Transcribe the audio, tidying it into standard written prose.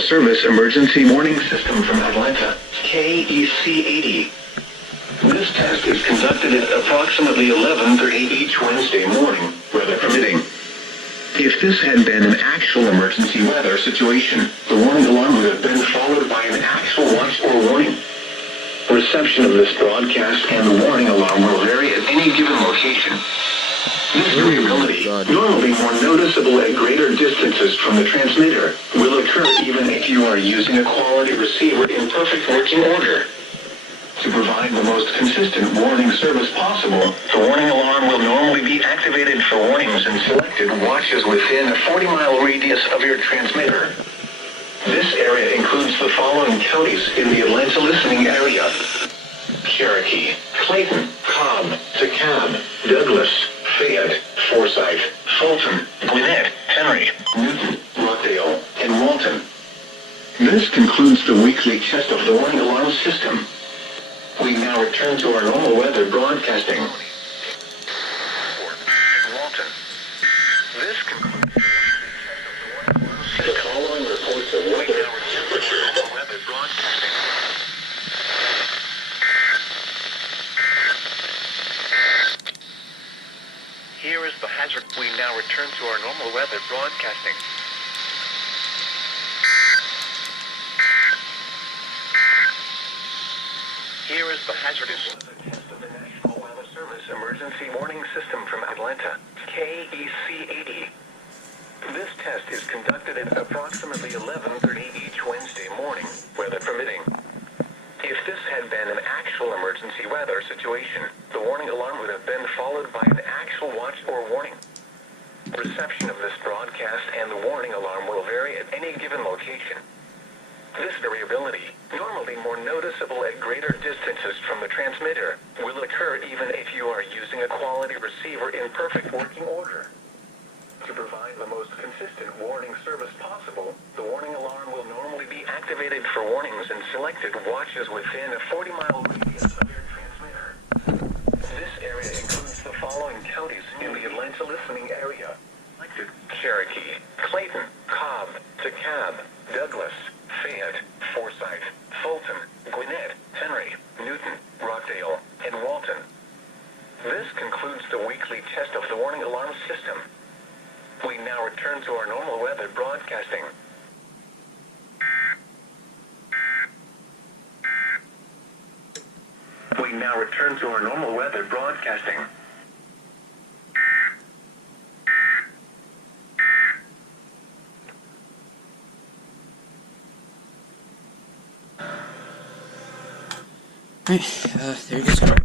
Weather Service Emergency Warning System from Atlanta, KEC80. This test is conducted at approximately 11:30 each Wednesday morning, weather permitting. If this had been an actual emergency weather situation, the warning alarm would have been followed by an actual watch or warning. Reception of this broadcast and the warning alarm will vary at any given location. This variability, normally more noticeable at greater distances from the transmitter, will occur even if you are using a quality receiver in perfect working order. To provide the most consistent warning service possible, the warning alarm will normally be activated for warnings in selected watches within a 40-mile radius of your transmitter. This area includes the following counties in the Atlanta listening area: Cherokee, Clayton, Cobb, DeKalb, Douglas, Fayette, Forsyth, Fulton, Gwinnett, Henry, Newton, Rockdale, and Walton. This concludes the weekly test of the warning alarm system. We now return to our normal weather broadcasting. Walton. This concludes the following reports of weather broadcasting. Here is the hazard. We now return to our normal weather broadcasting. Here is the hazardous weather test of the National Weather Service Emergency Warning System from Atlanta, KEC80. This test is conducted at approximately 11:30 each Wednesday morning, weather permitting. If this had been an actual emergency weather situation, the warning alarm would have been followed by an actual watch or warning. Reception of this broadcast and the warning alarm will vary at any given location. This variability, normally more noticeable at greater distances from the transmitter, will occur even if you are using a quality receiver in perfect working order. To provide the most consistent warning service possible, the warning alarm will normally be activated for warnings in selected watches within a 40-mile radius of your transmitter. This area includes the following counties in the Atlanta listening area: Cherokee, Clayton, Cobb, DeKalb, Douglas, Fayette, Forsyth, Fulton, Gwinnett, Henry, Newton, Rockdale, and Walton. This concludes the weekly test of the warning alarm system. We now return to our normal weather broadcasting. We now return to our normal weather broadcasting. Alright, there you go.